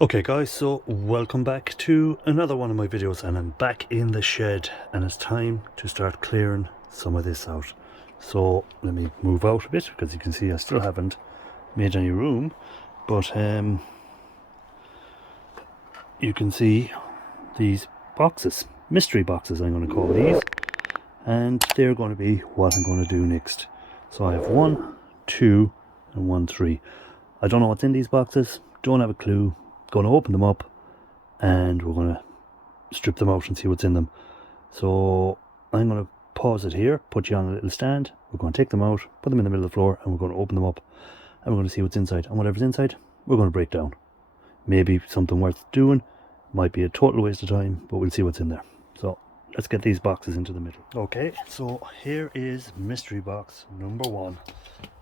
Okay guys, so welcome back to another one of my videos, and I'm back in the shed and it's time to start clearing some of this out. So let me move out a bit because you can see I still haven't made any room, but you can see these boxes, mystery boxes I'm going to call these, and they're going to be what I'm going to do next. So I have 1, 2 and 1, 3. I don't know what's in these boxes, don't have a clue. Going to open them up and we're going to strip them out and see what's in them. So I'm going to pause it here, put you on a little stand, we're going to take them out, put them in the middle of the floor, and we're going to open them up and we're going to see what's inside, and whatever's inside we're going to break down. Maybe something worth doing, might be a total waste of time, but we'll see what's in there. So let's get these boxes into the middle. Okay, so here is mystery box number 1.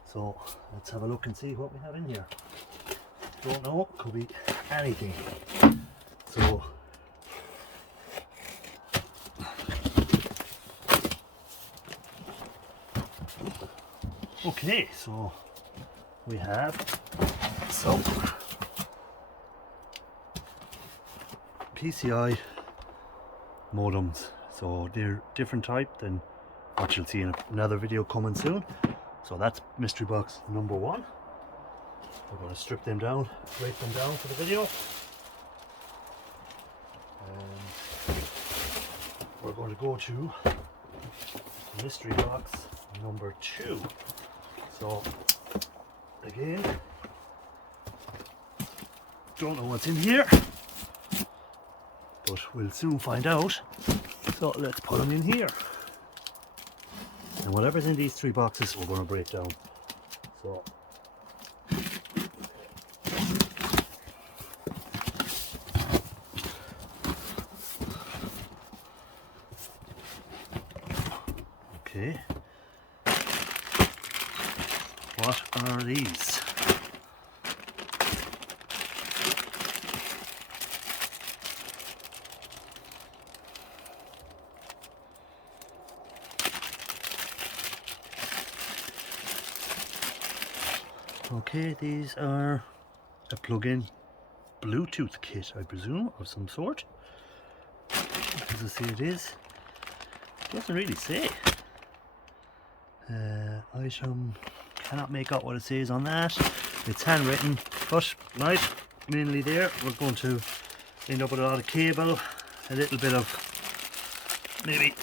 So let's have a look and see what we have in here. Don't know, could be anything. So okay, so we have some PCI modems. So they're different type than what you'll see in another video coming soon. So that's mystery box number 1. We're going to strip them down, break them down for the video, and we're going to go to mystery box number 2. So again, don't know what's in here, but we'll soon find out. So let's put them in here, and whatever's in these 3 boxes we're going to break down. So okay, what are these? Okay, these are a plug-in Bluetooth kit, I presume, of some sort. As I see, it is. Doesn't really say. Item, cannot make out what it says on that. It's handwritten, but right, mainly there. We're going to end up with a lot of cable, a little bit of maybe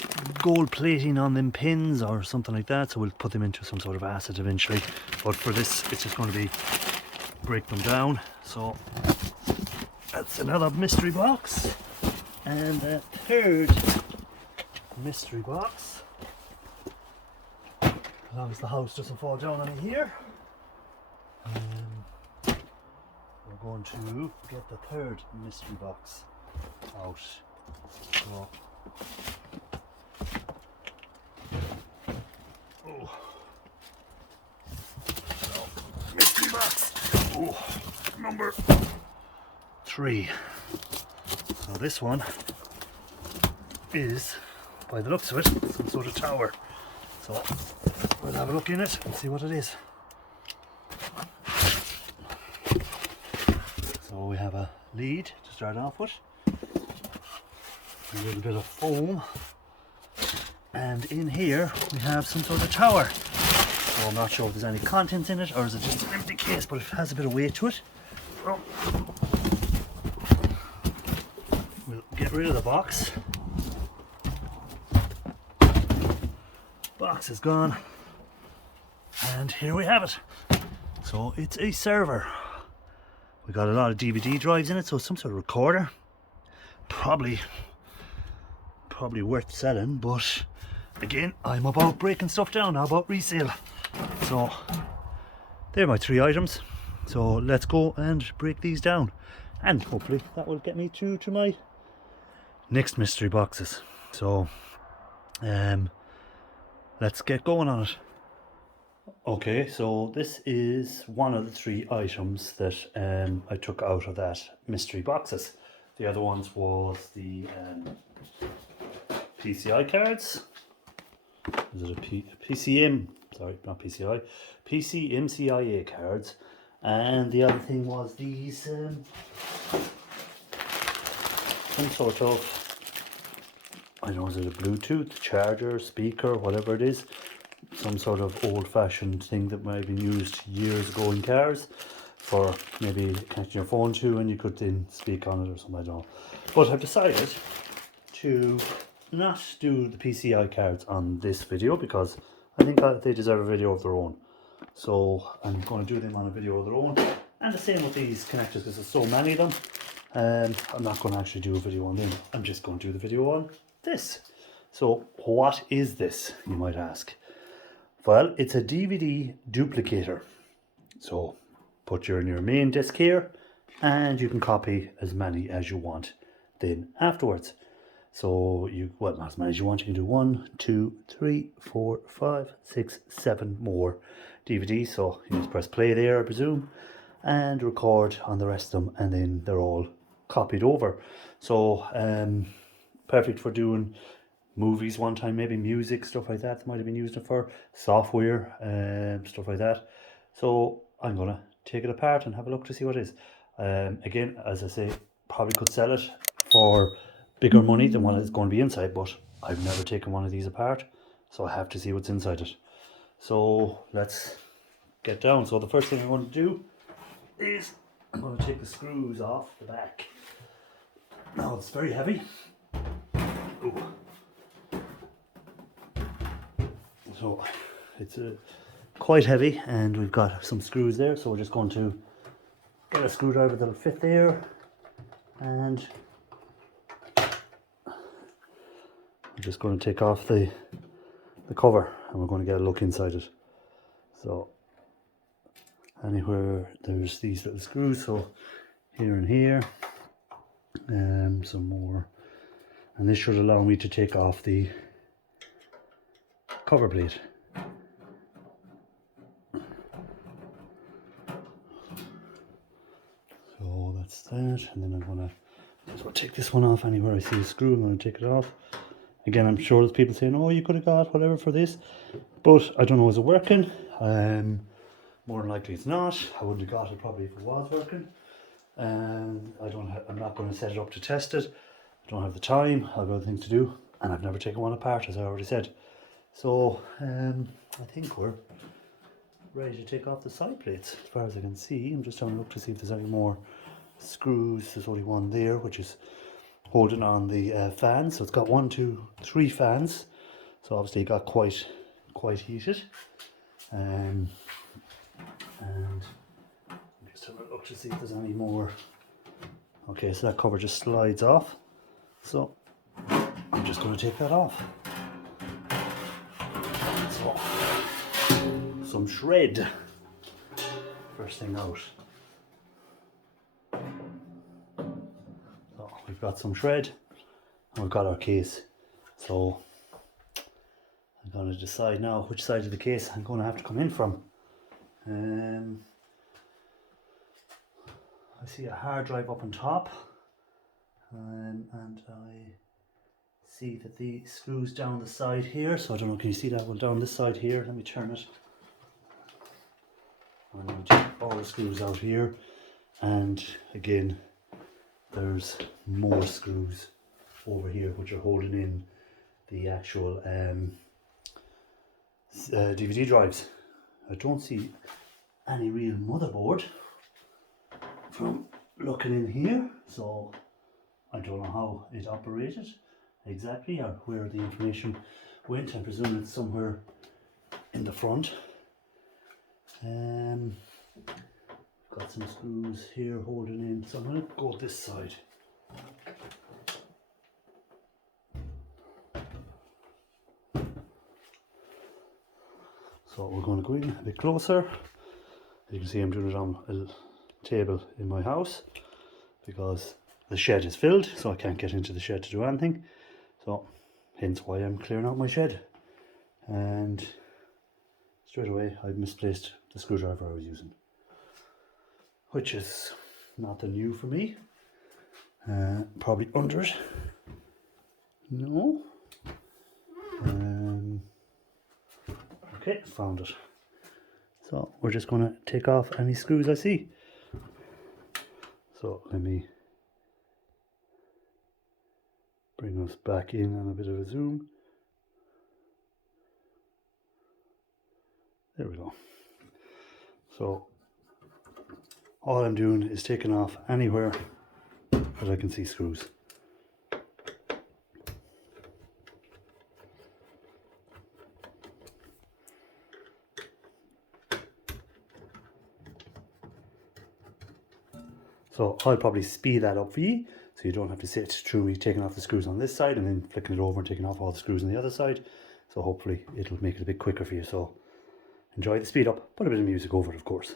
gold plating on them pins or something like that, so we'll put them into some sort of acid eventually. But for this, it's just going to be break them down. So that's another mystery box, and a third mystery box, as long as the house doesn't fall down on me here. We're going to get the third mystery box out. So, mystery box number 3. So this one is, by the looks of it, some sort of tower. So we'll have a look in it and see what it is. So we have a lead to start off with, a little bit of foam, and in here we have some sort of tower. So I'm not sure if there's any contents in it or is it just an empty case, but it has a bit of weight to it. So we'll get rid of the box. Box is gone, and here we have it. So it's a server. We got a lot of DVD drives in it, so it's some sort of recorder. Probably worth selling, but again, I'm about breaking stuff down, not about resale. So they're my 3 items. So let's go and break these down, and hopefully that will get me to my next mystery boxes. So let's get going on it. Okay, so this is one of the 3 items that I took out of that mystery boxes. The other ones was the PCI cards. Is it a PCM? Sorry, not PCI. PCMCIA cards, And the other thing was these some sort of, I don't know, is it a Bluetooth charger, speaker, whatever it is, some sort of old-fashioned thing that might have been used years ago in cars for maybe connecting your phone to, and you could then speak on it or something, I don't know. But I've decided to not do the PCI cards on this video because I think that they deserve a video of their own. So I'm going to do them on a video of their own, and the same with these connectors because there's so many of them. I'm not going to actually do a video on them. I'm just going to do the video on this. So what is this, you might ask? Well, it's a DVD duplicator. So put your in your main disk here, and you can copy as many as you want then afterwards. So well, not as many as you want. You can do 1, 2, 3, 4, 5, 6, 7 more DVDs. So you just press play there, I presume, and record on the rest of them, and then they're all copied over. So perfect for doing movies one time, maybe music, stuff like that. Might have been used for software, stuff like that. So I'm gonna take it apart and have a look to see what it is. Again, as I say, probably could sell it for bigger money than what is going to be inside, but I've never taken one of these apart, so I have to see what's inside it. So let's get down. So the first thing I'm going to do is I'm going to take the screws off the back. Now it's very heavy. Ooh. So it's quite heavy, and we've got some screws there, so we're just going to get a screwdriver that'll fit there, and I'm just going to take off the cover, and we're going to get a look inside it. So anywhere there's these little screws, so here and here, some more, and this should allow me to take off the cover plate. So that's that, and then I'm going to take this one off. Anywhere I see a screw, I'm going to take it off. Again, I'm sure there's people saying, oh, you could have got whatever for this, but I don't know, is it working? More than likely it's not. I wouldn't have got it probably if it was working. I'm not going to set it up to test it. I don't have the time. I've other things to do, and I've never taken one apart, as I already said. So I think we're ready to take off the side plates as far as I can see. I'm just having a look to see if there's any more screws. There's only one there, which is holding on the fan. So it's got 1, 2, 3 fans. So obviously it got quite heated. And I'm just having a look to see if there's any more. Okay, so that cover just slides off. So I'm just going to take that off. So some shred. First thing out. So we've got some shred, and we've got our case. So I'm going to decide now which side of the case I'm going to have to come in from. I see a hard drive up on top, and I see that the screws down the side here. So I don't know, can you see that one down this side here? Let me turn it. I'm going to take all the screws out here, and again there's more screws over here which are holding in the actual DVD drives. I don't see any real motherboard from looking in here, so I don't know how it operated exactly or where the information went. I presume it's somewhere in the front. Got some screws here holding in, so I'm going to go this side. So we're going to go in a bit closer. As you can see, I'm doing it on a table in my house because the shed is filled, so I can't get into the shed to do anything. So hence why I'm clearing out my shed. And straight away I've misplaced the screwdriver I was using, which is nothing new for me. Probably under it. No. Okay, found it. So we're just going to take off any screws I see. So let me bring us back in on a bit of a zoom. There we go. So all I'm doing is taking off anywhere that I can see screws. So I'll probably speed that up for you, so you don't have to sit through me taking off the screws on this side and then flicking it over and taking off all the screws on the other side. So hopefully it'll make it a bit quicker for you. So enjoy the speed up, put a bit of music over it, of course.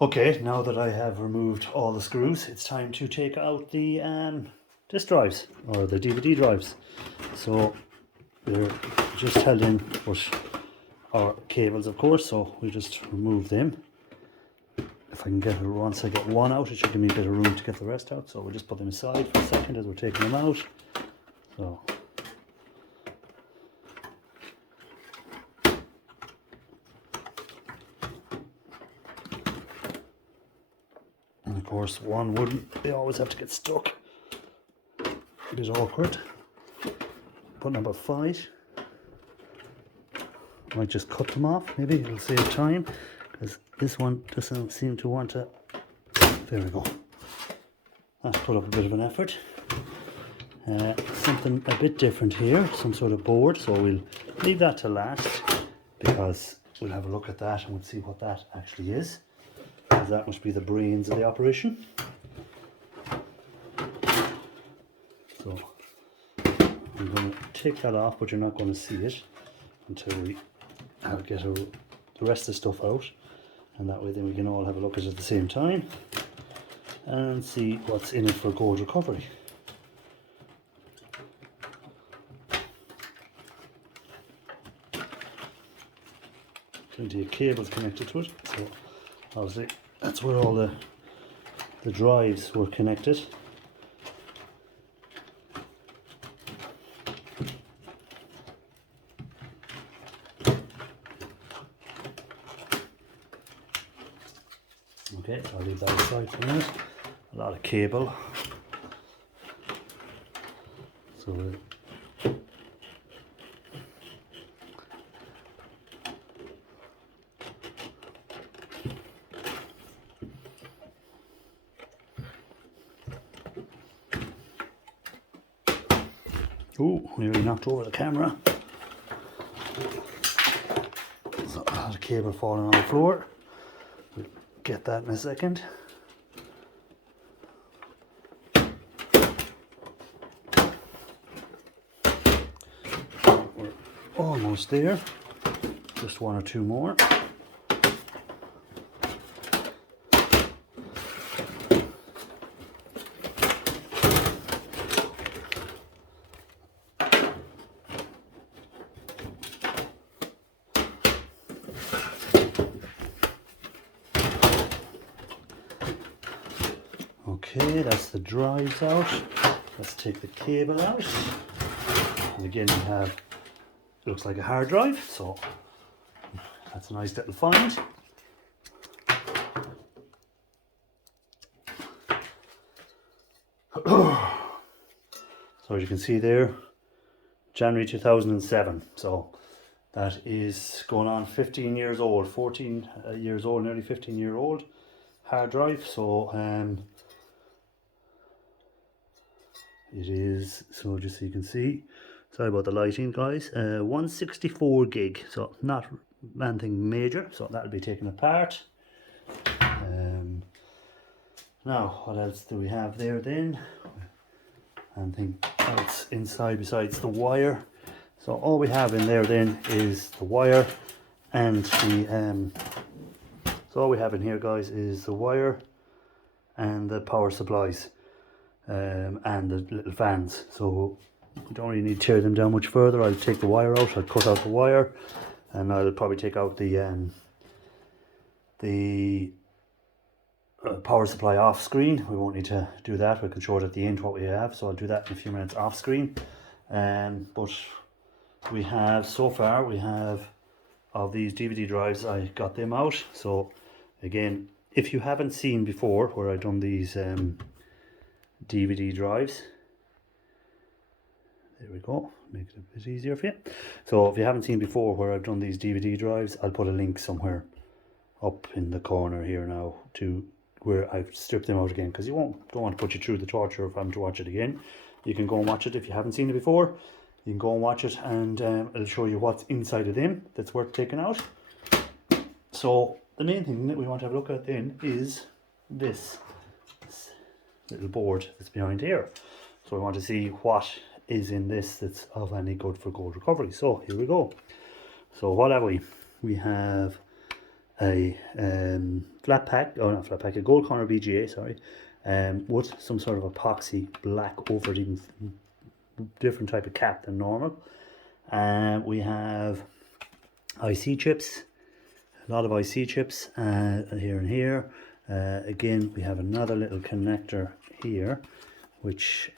Okay, now that I have removed all the screws, it's time to take out the disk drives, or the DVD drives. So they're just held in with our cables, of course, so we just remove them. If I can get it, once I get one out, it should give me a bit of room to get the rest out. So we'll just put them aside for a second as we're taking them out. So and of course, one wouldn't, they always have to get stuck. A bit awkward. Put number 5. Might just cut them off, maybe it'll save time, because this one doesn't seem to want to. There we go. That's put up a bit of an effort. Something a bit different here, some sort of board, so we'll leave that to last, because we'll have a look at that and we'll see what that actually is, because that must be the brains of the operation. So I'm going to take that off, but you're not going to see it until we get the rest of the stuff out, and that way then we can all have a look at it at the same time and see what's in it for gold recovery. Plenty of cables connected to it, so obviously that's where all the drives were connected. Okay, so I'll leave that aside for a minute. A lot of cable. So oh, nearly knocked over the camera. So a lot of cable falling on the floor. We'll get that in a second. We're almost there. Just one or two more. Okay, that's the drives out. Let's take the cable out. And again, we have, looks like a hard drive, so that's a nice little find. So as you can see there, January 2007. So that is going on 15 years old, 14 years old, nearly 15-year-old hard drive. So it is, so just so you can see, sorry about the lighting guys, 164 gig, so not anything major, so that'll be taken apart. Now what else do we have there then? Anything else inside besides the wire? So all we have in there then is the wire and the so all we have in here guys is the wire and the power supplies and the little fans. So we don't really need to tear them down much further. I'll take the wire out, I'll cut out the wire, and I'll probably take out the power supply off screen. We won't need to do that, we can show it at the end what we have, so I'll do that in a few minutes off screen. But we have, so far we have, of these DVD drives, I got them out. So again, if you haven't seen before where I've done these DVD drives, there we go, make it a bit easier for you. So if you haven't seen before where I've done these DVD drives, I'll put a link somewhere up in the corner here now to where I've stripped them out again, because you don't want to put you through the torture of having to watch it again. You can go and watch it if you haven't seen it before. You can go and watch it, and it'll show you what's inside of them that's worth taking out. So the main thing that we want to have a look at then is this little board that's behind here. So we want to see what is in this that's of any good for gold recovery. So here we go. So what have we? We have a flat pack, or not flat pack, a gold corner VGA, sorry, with some sort of epoxy black over it, even different type of cap than normal. We have IC chips, a lot of IC chips here and here. Again, we have another little connector here, which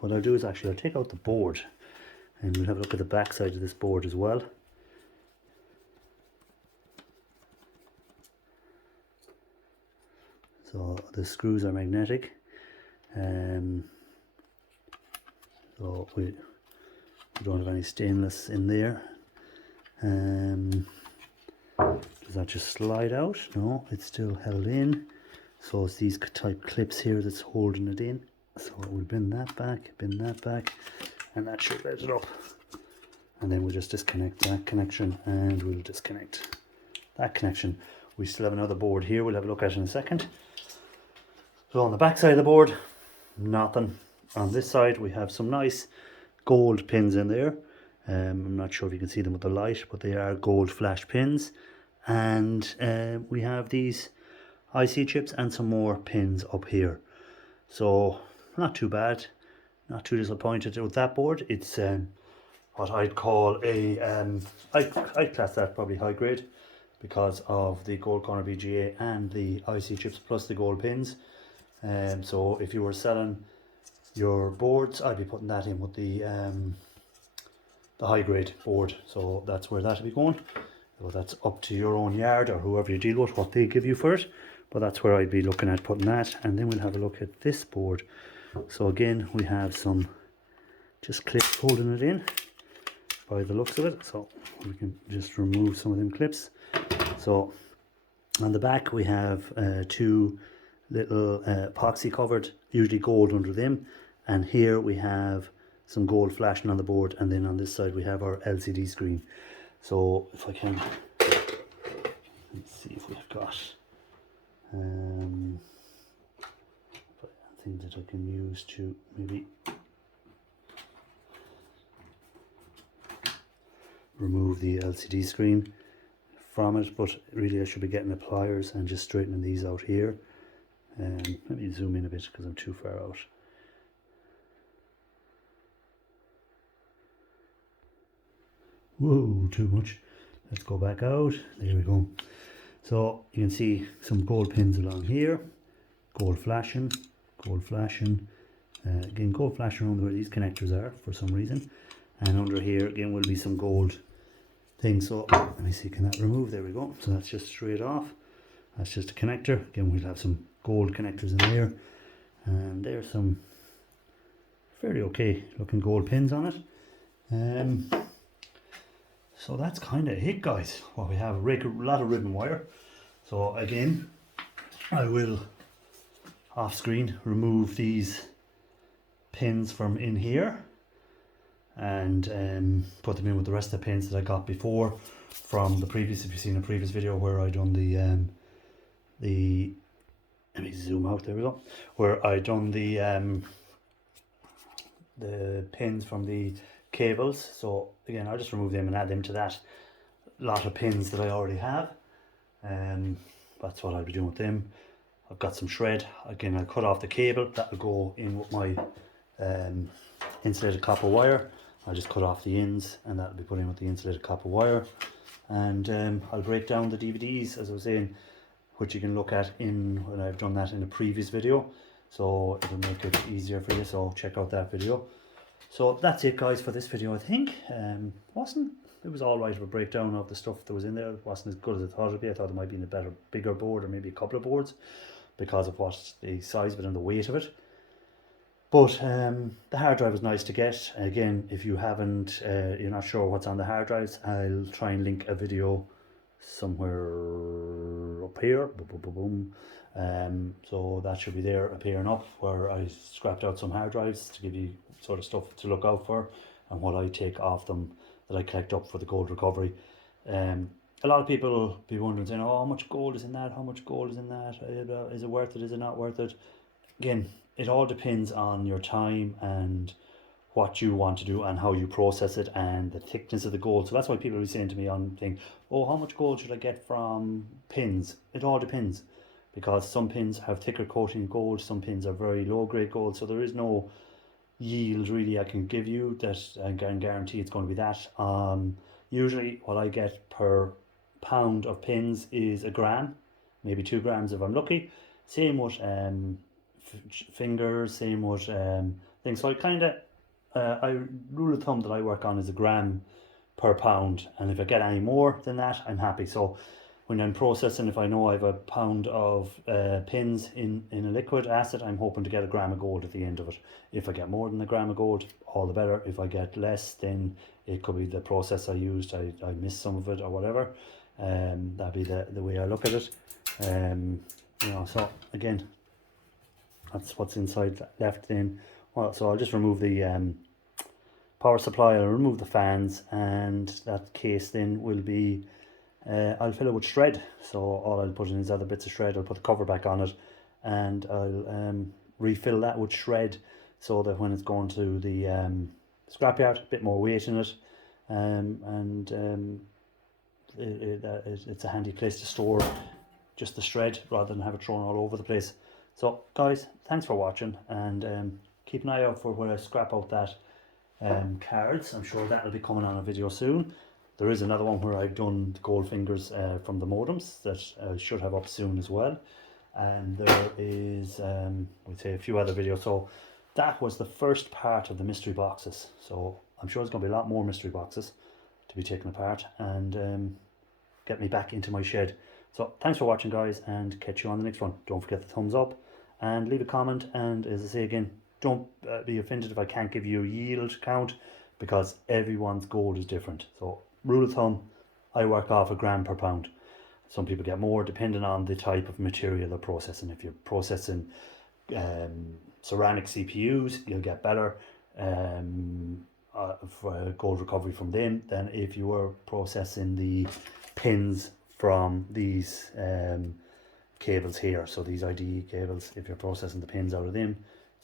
what I'll do is actually I'll take out the board and we'll have a look at the back side of this board as well. So the screws are magnetic, so we don't have any stainless in there. Does that just slide out? No, it's still held in. So it's these type clips here that's holding it in. So we'll bend that back, and that should let it up. And then we'll just disconnect that connection, and we'll disconnect that connection. We still have another board here we'll have a look at in a second. So on the back side of the board, nothing. On this side we have some nice gold pins in there. I'm not sure if you can see them with the light, but they are gold flash pins. And we have these IC chips and some more pins up here. So not too bad, not too disappointed with that board. It's what I'd call a, I'd class that probably high grade because of the gold corner VGA and the IC chips plus the gold pins. So if you were selling your boards, I'd be putting that in with the high grade board. So that's where that'll be going. So that's up to your own yard or whoever you deal with, what they give you for it. But that's where I'd be looking at putting that. And then we'll have a look at this board. So again, we have some just clips holding it in by the looks of it. So we can just remove some of them clips. So on the back we have two little epoxy covered, usually gold under them. And here we have some gold flashing on the board. And then on this side we have our LCD screen. So if I can, let's see if we've got thing that I can use to maybe remove the LCD screen from it, but really I should be getting the pliers and just straightening these out here. Let me zoom in a bit because I'm too far out. Whoa, too much. Let's go back out. There we go. So you can see some gold pins along here, gold flashing. Again, gold flashing around where these connectors are for some reason, and under here again will be some gold things. So let me see, can that remove? There we go. So that's just straight off. That's just a connector. Again, we'll have some gold connectors in there, and there's some fairly okay looking gold pins on it. So that's kind of it, guys. What we have, a lot of ribbon wire. So again, I will off screen remove these pins from in here and put them in with the rest of the pins that I got before from the previous, if you've seen a previous video where I done the let me zoom out, there we go, where I done the pins from the cables. So again, I'll just remove them and add them to that lot of pins that I already have. That's what I'll be doing with them. I've got some shred. Again, I'll cut off the cable that will go in with my insulated copper wire. I'll just cut off the ends and that will be put in with the insulated copper wire. And I'll break down the DVDs, as I was saying, which you can look at when I've done that in a previous video. So it'll make it easier for you, so check out that video. So that's it, guys, for this video. I think it was all right of a breakdown of the stuff that was in there. It wasn't as good as I thought it'd be. I thought it might be in a bigger board, or maybe a couple of boards, because of the size of it and the weight of it. But the hard drive was nice to get. Again, if you haven't, you're not sure what's on the hard drives, I'll try and link a video somewhere up here. So that should be there appearing up, where I scrapped out some hard drives to give you sort of stuff to look out for and what I take off them that I collect up for the gold recovery. A lot of people be wondering, saying, oh, how much gold is in that, how much gold is in that, is it worth it, is it not worth it? Again, it all depends on your time and what you want to do and how you process it and the thickness of the gold. So that's why people are saying to me on thing, oh, how much gold should I get from pins? It all depends, because some pins have thicker coating gold, some pins are very low grade gold, so there is no yield really I can give you that I can guarantee it's going to be that. Usually what I get per pound of pins is a gram, maybe 2 grams if I'm lucky. Same with fingers, same with things. So I kind of rule of thumb that I work on is a gram per pound, and if I get any more than that, I'm happy. So when I'm processing, if I know I have a pound of pins in a liquid acid, I'm hoping to get a gram of gold at the end of it. If I get more than a gram of gold, all the better. If I get less, then it could be the process I used, I missed some of it or whatever. That'd be the way I look at it. You know, so again, that's what's inside left then. Well, so I'll just remove the power supply, I'll remove the fans, and that case then will be I'll fill it with shred. So all I'll put in is other bits of shred. I'll put the cover back on it, and I'll refill that with shred, so that when it's going to the scrapyard, a bit more weight in it, it's a handy place to store just the shred rather than have it thrown all over the place. So guys, thanks for watching, and keep an eye out for where I scrap out that cards. I'm sure that'll be coming on a video soon. There is another one where I've done the gold fingers from the modems that I should have up soon as well. And there is, we'd say, a few other videos. So that was the first part of the mystery boxes. So I'm sure there's going to be a lot more mystery boxes to be taken apart and get me back into my shed. So thanks for watching, guys, and catch you on the next one. Don't forget the thumbs up and leave a comment. And as I say again, don't be offended if I can't give you a yield count, because everyone's gold is different. So rule of thumb, I work off a gram per pound. Some people get more depending on the type of material they're processing. If you're processing ceramic CPUs, you'll get better for gold recovery from them than if you were processing the pins from these cables here. So these IDE cables, if you're processing the pins out of them,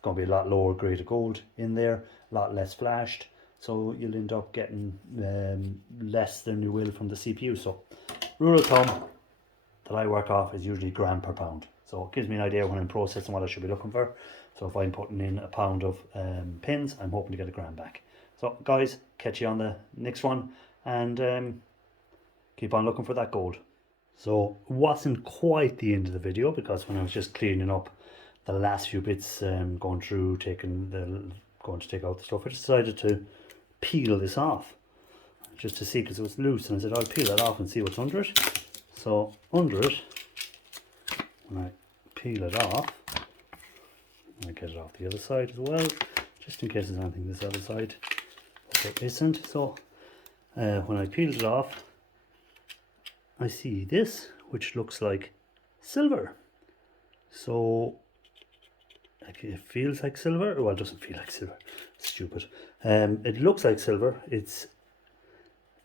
going to be a lot lower grade of gold in there, a lot less flashed, so you'll end up getting less than you will from the CPU. So rule of thumb that I work off is usually gram per pound, so it gives me an idea when I'm processing what I should be looking for. So if I'm putting in a pound of pins, I'm hoping to get a gram back. So guys, catch you on the next one, and keep on looking for that gold. So it wasn't quite the end of the video, because when I was just cleaning up the last few bits, going through, going to take out the stuff, I decided to peel this off, just to see, because it was loose, and I said I'll peel it off and see what's under it. So under it, when I peel it off, I get it off the other side as well, just in case there's anything this other side that there isn't. So when I peeled it off, I see this, which looks like silver. So it feels like silver. Well, it doesn't feel like silver. Stupid. It looks like silver. It's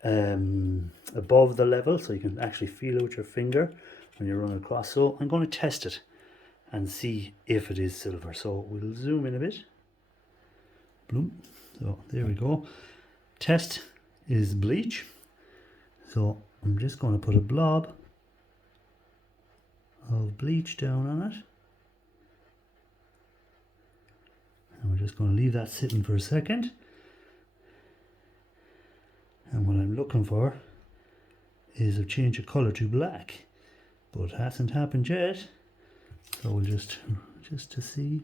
above the level, so you can actually feel it with your finger when you run across. So I'm going to test it and see if it is silver. So we'll zoom in a bit. Bloom. So there we go. Test is bleach. So I'm just going to put a blob of bleach down on it. And we're just going to leave that sitting for a second. And what I'm looking for is a change of colour to black, but it hasn't happened yet. So we'll just to see.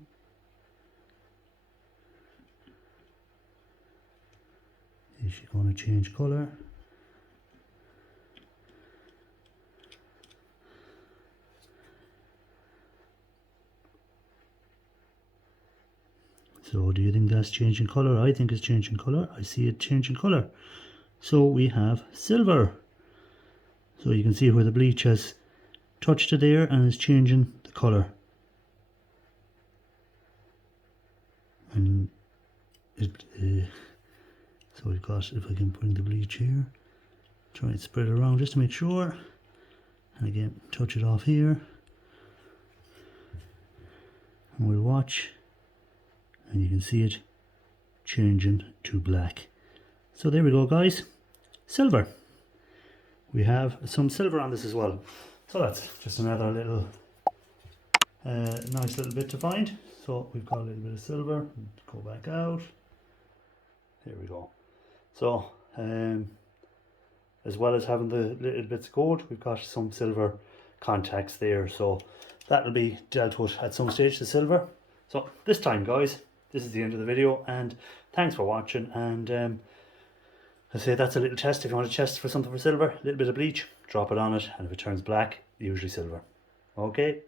Is she going to change colour? So do you think that's changing colour? I think it's changing colour. I see it changing colour. So we have silver. So you can see where the bleach has touched it there and is changing the colour. And so we've got, if I can bring the bleach here, try and spread it around just to make sure. And again, touch it off here. And we'll watch. And you can see it changing to black. So there we go, guys. Silver. We have some silver on this as well. So that's just another little nice little bit to find. So we've got a little bit of silver. Go back out. There we go. So as well as having the little bits of gold, we've got some silver contacts there. So that'll be dealt with at some stage, the silver. So this time, guys, this is the end of the video, and thanks for watching. And I say that's a little test. If you want to test for something for silver, a little bit of bleach, drop it on it, and if it turns black, usually silver. Okay.